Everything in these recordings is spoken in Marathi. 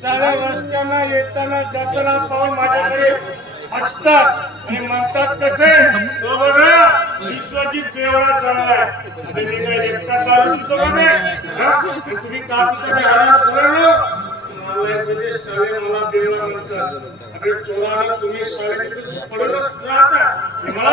साऱ्या रस्त्याना येताना जाताना पाहून माझ्याकडे हसतात आणि म्हणतात कसे तो बघा विश्वजित बेवडा चाललाय. मी काय एकटा दारू पितो का नाही? तुम्ही का पिता मी आराम सोडलो नालायकाचे साले मला बेवडा म्हणतात. अरे चोराला तुम्ही साले तिथे झोपडूनच मला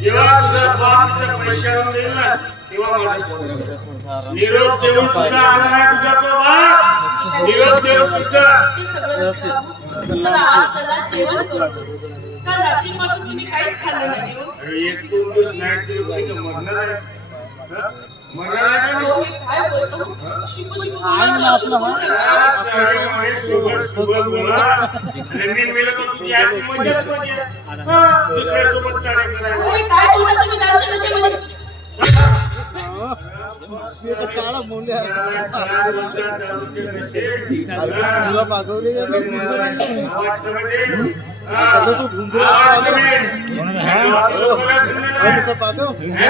जेव्हा तुझा बाप तुझ्या पैशावर देईल ना तेव्हा भरेल. निरोप देऊन सुद्धा आला नाही तुझा तो बाप निरोप देऊन सुद्धा काल रात्रीपासून तुम्ही काहीच खाल्लं नाही हो. एक दोन दिवस नाही मरणार आहे मी मेलो तर तुझी आजी मजाच मध्ये दुसऱ्यासोबत चाळे अहो,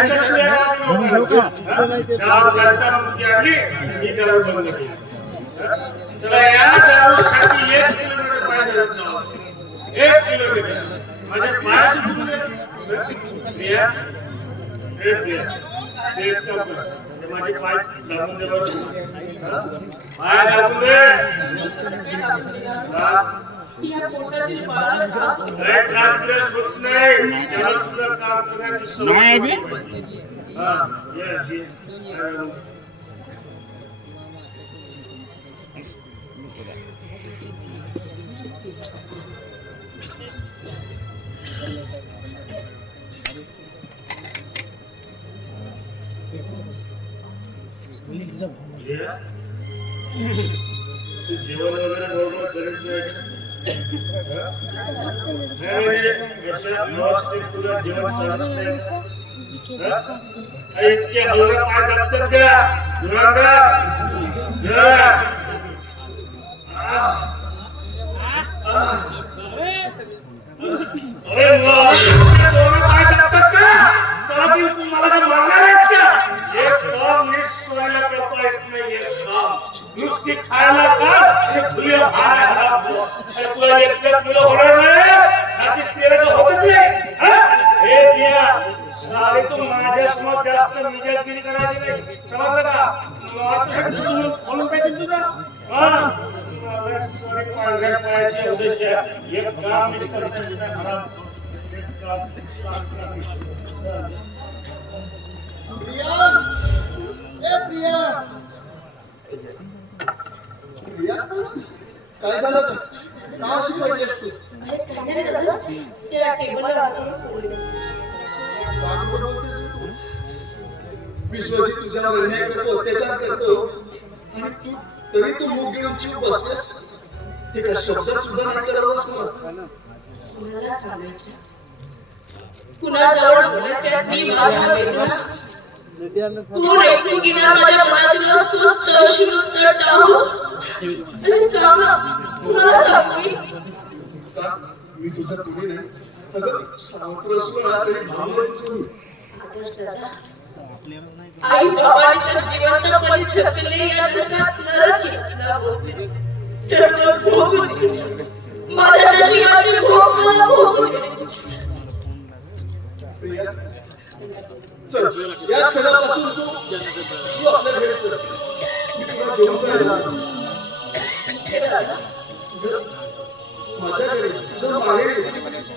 करायला चला या दारूसाठी एक किलोमीटर पाहिजे एक किलोमीटर माझ्या माझे पाय दे पाय दे नाही त्याला सुद्धा काम करण्याची सवय पाहिजे. हा, ये, ये. ये. तू जेवण वगैरे बरोबर करीत नाही नाही म्हणजे कशा व्यवस्थित तुला जेवण चालत नाही हा? काही इतके हलवे पाय दाबतात का धुरंधर? अरे पाय दाबतात का? मला मारणार का? एक काम नीट करता येत नाही, एक काम. नुसती खायला का आणि फुल्या मुलं होणार नाही त्याची स्त्रीला तर होतच नाही हा? तू माझ्यासमोर जास्त निजागिरी करायची नाही. समजलं का? तुझा. हा? उद्देश. एक काम. एक काय झालं? का अशी पडलीस तू बोलतेस तू विश्वजी तुझ्यावर अन्याय करतो अत्याचार करतो. आणि तू तरी तू मुख घेऊन चूप बसतेस. ते का शब्दात सुद्धा नाही करवलंस मला? कुणाला सांगायच्या कुणाजवळ बोलायच्या मी माझ्या वेदना कोण ऐकून घेणार माझ्या मनातील अस्वस्थ अश्रूचा टाहो अरे सांग ना कुणाला सांगू मी तुझा कुणी नाही. आई जर जिवंतपणे जगले या नरकात नरक यातना भोगले तर मग भोगू दे. माझ्या नशिबाची भोग मला भोगू दे. प्रिया चल या क्षणापासून तू तू आपल्या घरी चल मी तुला घेऊन जाईल दादा, माझ्या घरी तुझं माहेरी माहेर? कुणाचं माहेर?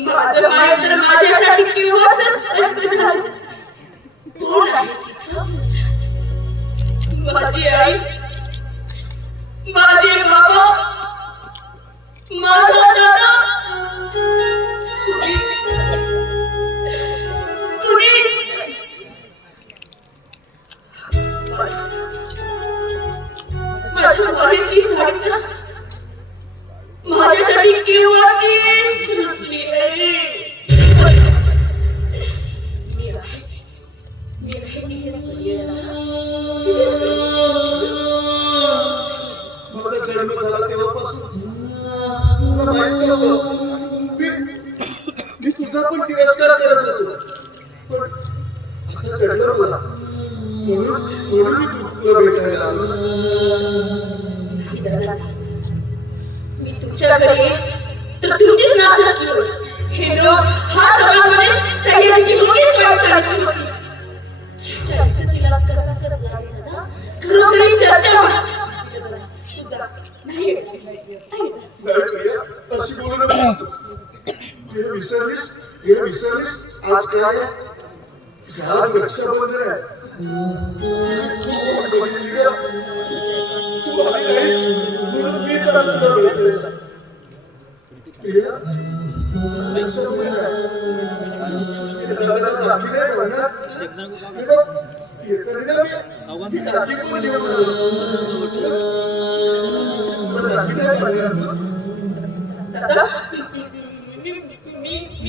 माझं माहेर तर माझ्यासाठी केव्हाच झालं. कोण आहे माझी आई माझे बाबा माझा दादा माझ्यासाठी केवळ चेन सुचली रे मी आहे मी आहे तिथेच तुझा पण तिरस्कार करत होतो. असते. आहे आज रक्षाबंधन आहे. तू आली नाहीस म्हणून मीच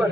मी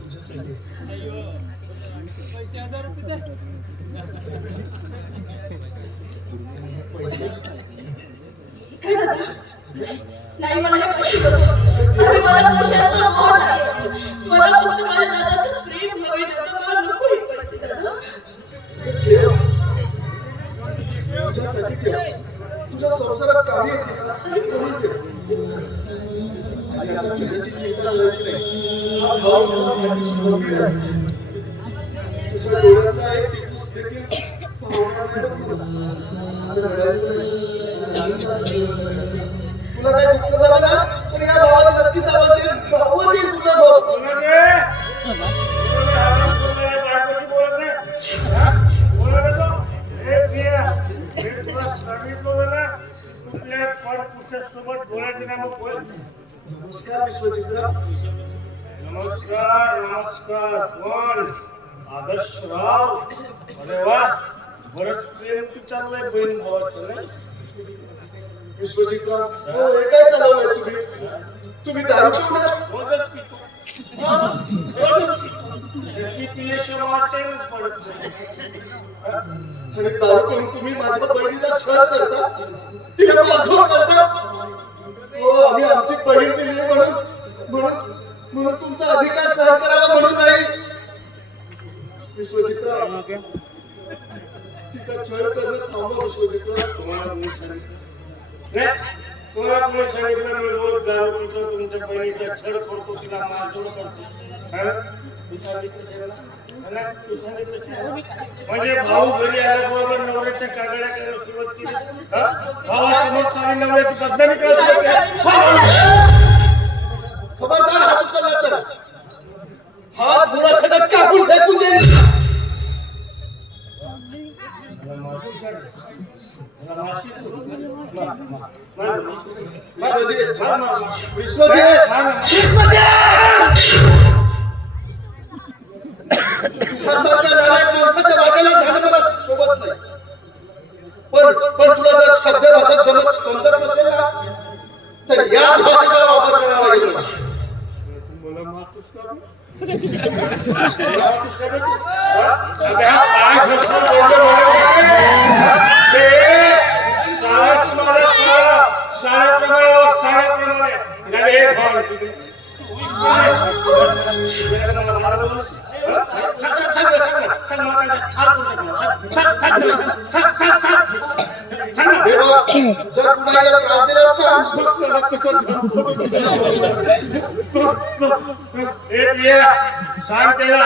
तुझ्या संगीत पैसे? नाही मला मला पैशाचं संसारात काही करून त्याची चिंता घ्यायची नाही हा भाव त्याच्या एक टिप्स देखील तुला काय दुःख नमस्कार नमस्कार. कोण आदर्श राव. अरे वा. बरंच प्रेम की चाललंय बहीण भावाचं नाही? हो हे काय चालवलंय तुम्ही? तुम्ही दारू पिऊन रोजच पितो. रोजच पितो. ती पिल्याशिवाय मला चैनच पडत नाही. आणि दारू पिऊन तुम्ही माझ्या बहिणीचा छळ करता? तिला मारझोड करता? हो आम्ही आमची बहीण दिली म्हणून. म्हणून म्हणून तुमचा अधिकार सहन करावा म्हणून नाही विश्वचित्र तिचा छळ करणं थांबवा विश्वचित्र तुम्हाला कोणी सांगितलं नाही तुम्हाला कोणी सांगितलं मी रोज दारू पितो तुमच्या बहिणीचा छळ करतो तिला करतो हा? तू सांगितलं? हा सांगितलं? म्हणजे भाऊ घरी आल्याबरोबर नवऱ्याच्या कागड्या करायला सुरुवात केली हा? भावासमोर सारी नवऱ्याची बदनामी करायला. खबरदार हात उचलला तर हात बुरा सगळं कापून जर पुन्हा याला त्रास दिलास ना सांग त्याला.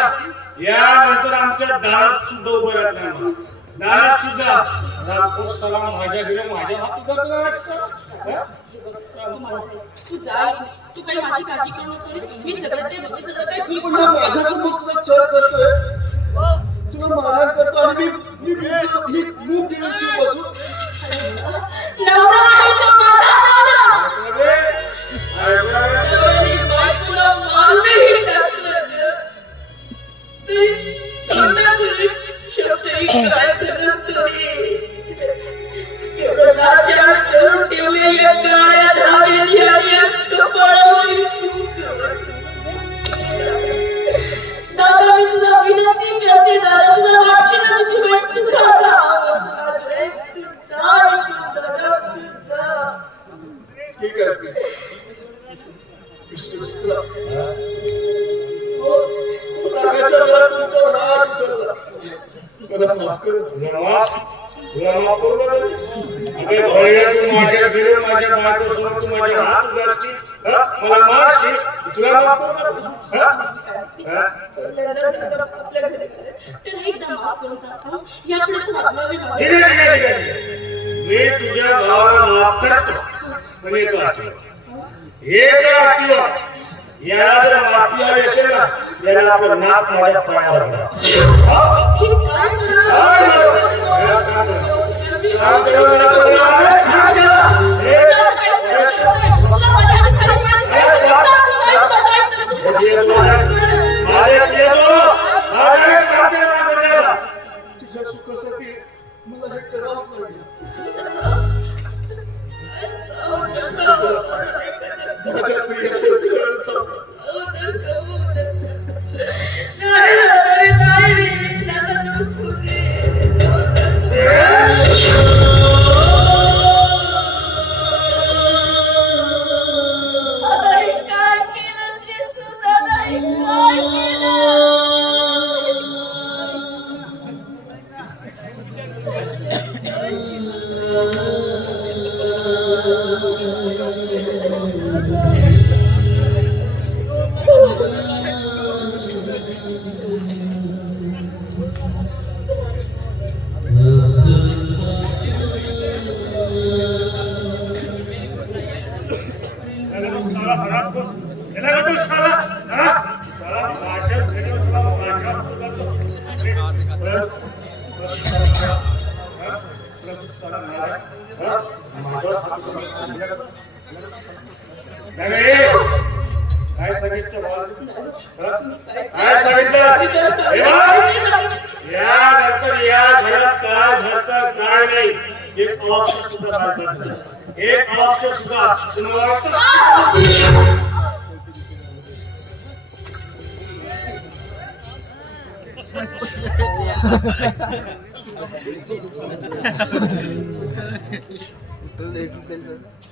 यानंतर आमच्या दारात सुद्धा उभं राहत दारात सुद्धा. रामपूर सलाम माझ्या घरी माझ्या हात उभं तू जा तू काही माझी काळजी करू नको मी सगळं ते बघते, सगळं ठीक होणार. माझ्यासमोर तुला छळ करतोय तुला मारहाण करतो आणि मी मी मी मूग घेऊन मला माझ्या घरी माझ्या बायकोसमोर तू हात उगारशील मला मारशील तुला माफ ठीक आहे ठीक आहे ठीक आहे मी तुझ्या भावाला माफ करतो पण एक वाक्य एक याला जर हवी असेल ना त्याला आपलं नाक माझ्या पायावर घाल. बरं? सांग कोणी? सांग. हे, एक अक्षर सुद्धा काय घडतं एक अक्षर सुद्धा तुम्हाला वाटतं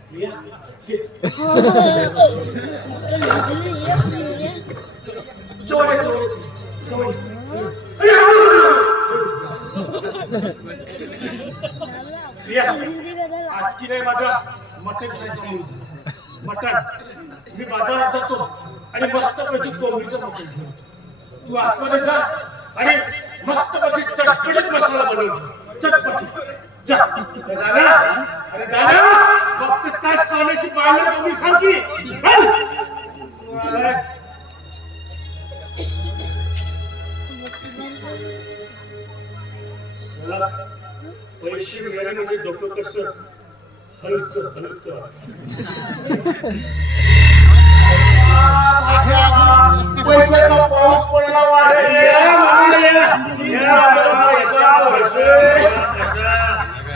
प्रिया, आज की नाही माझा. मटण खायचं मटण. मी बाजारात जातो आणि मस्त पैकी कोंबडीचं मटण घेऊन तू आतमध्ये जा आणि मस्त पैकी चटपटीत मसाला बनव. चटपटी जा. अरे बघतेस काय सालेशी बाहेर कोंबडी सांगती पैसे मिळाले म्हणजे डोकं कसं? हलकं हलकं. पैशाचा पाऊस पडला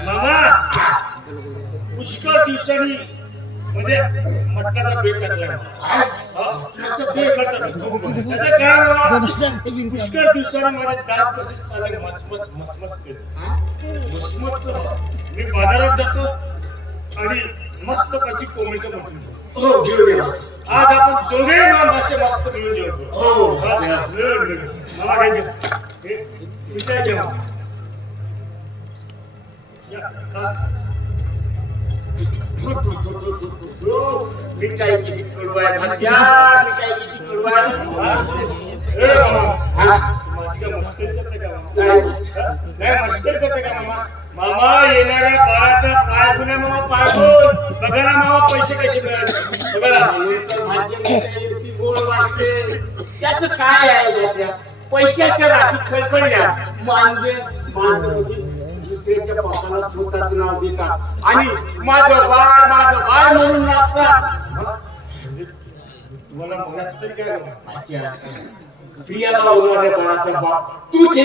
मामा पुष्कळ दिवसांनी म्हणजे मटणाचा बेत टाकलाय हा? काय पुष्कळ माझे दात मचमच मचमच करते. मचमच मी बाजारात जातो आणि मस्त त्याची कोंबडीचं म्हटलं हो घेऊन या आज आपण दोघे मासे मस्त मिळून जेवतो हो. मिळून मिळून मला हे मिठाई किती कडू आहे भाज्या मिठाई किती कडू आहे मामा. करते का नाही. करते का मामा मामा येणाऱ्या बाळाचा पाय गुन्हे मामा पाय बघा ना मामा पैसे कसे मिळाले बघा ना गोड त्याचं काय आहे त्याच्या पैशाच्या राशीत खडखडल्या मांजे माणसं दुसऱ्याच्या पापाला स्वतःच नाव देतात आणि माझं बाळ माझं बाळ म्हणून नाचतात. प्रियाला बाप. तूच हे.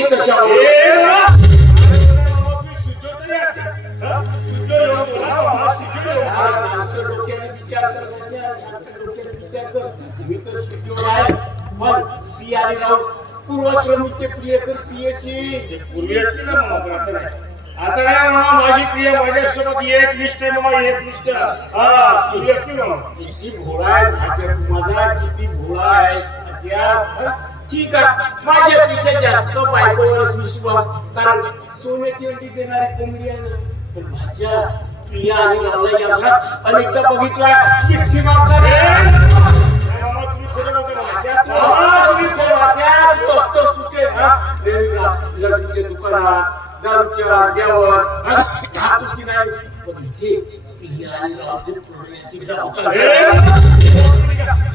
शांत डोक्याने विचार कर त्याच्या, शांत डोक्याने विचार कर. मी तर शुद्धीवर आहे पण प्रियाने राहून पूर्वश्रमीचे प्रियकर प्रियशी. पूर्वी ना आता नाही. नाही मामा माझी प्रिय माझ्यासोबत एक लिस्ट आहे मामा एक लिस्ट हा पूर्वी असते ना मामा किती भोळा आहे भाज्या माझा किती भोळा आहे भाज्या ठीक आहे माझ्यापेक्षा जास्त बायकोवरच विश्वास कारण सोन्याची अंडी देणारी कोंबडी आहे ना पण भाज्या प्रिया आणि रावला या घरात अनेकदा बघितला नाही मामा तुम्ही खोटं नव्हतं मामा. भाज्या तू असतोस कुठे? भाज्या तू असतोस कुठे? हा? लग्नाच्या दुकानात दारूच्या देवावर हा? राहतोस की नाही पण इथे प्रिया आणि रावचे पुरवण्याची गावचा ए,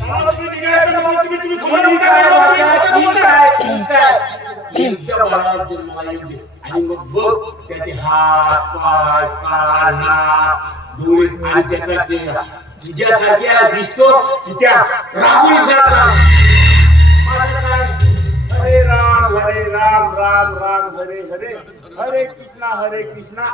मामा, तुम्ही निघायचं मामा, तुम्ही तुम्ही खोटं ठीक नव्हतं आहे, मामा, वाट्या, तुम्ही ठीक खोटं आहे, ठीक आहे. एकदा बाळाला जन्माला येऊ दे. आणि मग बघ त्याचे हात पाय कान नाक डोळे आणि त्याचा चेहरा तुझ्यासारख्या दिसतो की त्या राहुल सारखा माझं काय हरे राम हरे राम राम राम हरे हरे हरे कृष्णा हरे कृष्णा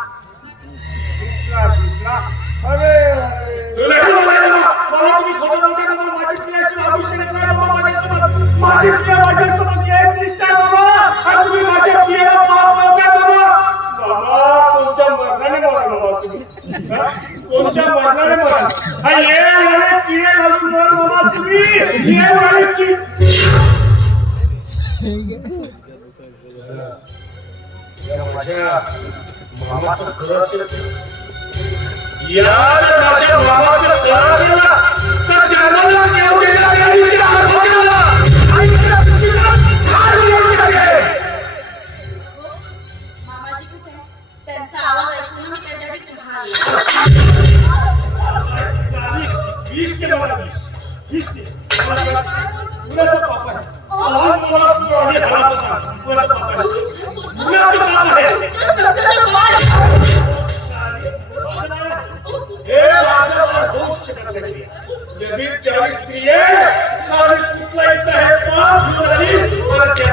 कृष्णा कृष्णा हरे हरे नाही, मामा, तुम्ही खोटं नव्हतं मामा. माझी प्रिय अभिषेक नाही मामा माझ्यासोबत. माझी प्रिय माझ्यासोबत एक आहे आणि तुम्ही माझ्या पाप लावताय मरणाने मरा तुम्ही? कोणत्या मरणाने मरा? हा, ये किडे घालून मरा तुम्ही. ये माझ्या मामाचं खरं असेल या जर माझ्या मामाचं खरं असेल ना, तर जन्माला जेवढेला देवीच्या आत्महत्याला आणि त्या दिवशीला ठार देऊन टाकेल. मामाजी कुठे आहे? त्यांचा आवाज ऐकून मी त्यांच्याकडे चहा आणला. साली, वीस के बाबा, वीस. वीस के. कुणाचं पाप आहे? लहान मुलाला. कुणाचं पाप आहे? पाप चाळीस स्त्री आहे कुठला येत आहे पाप घेऊन आलीस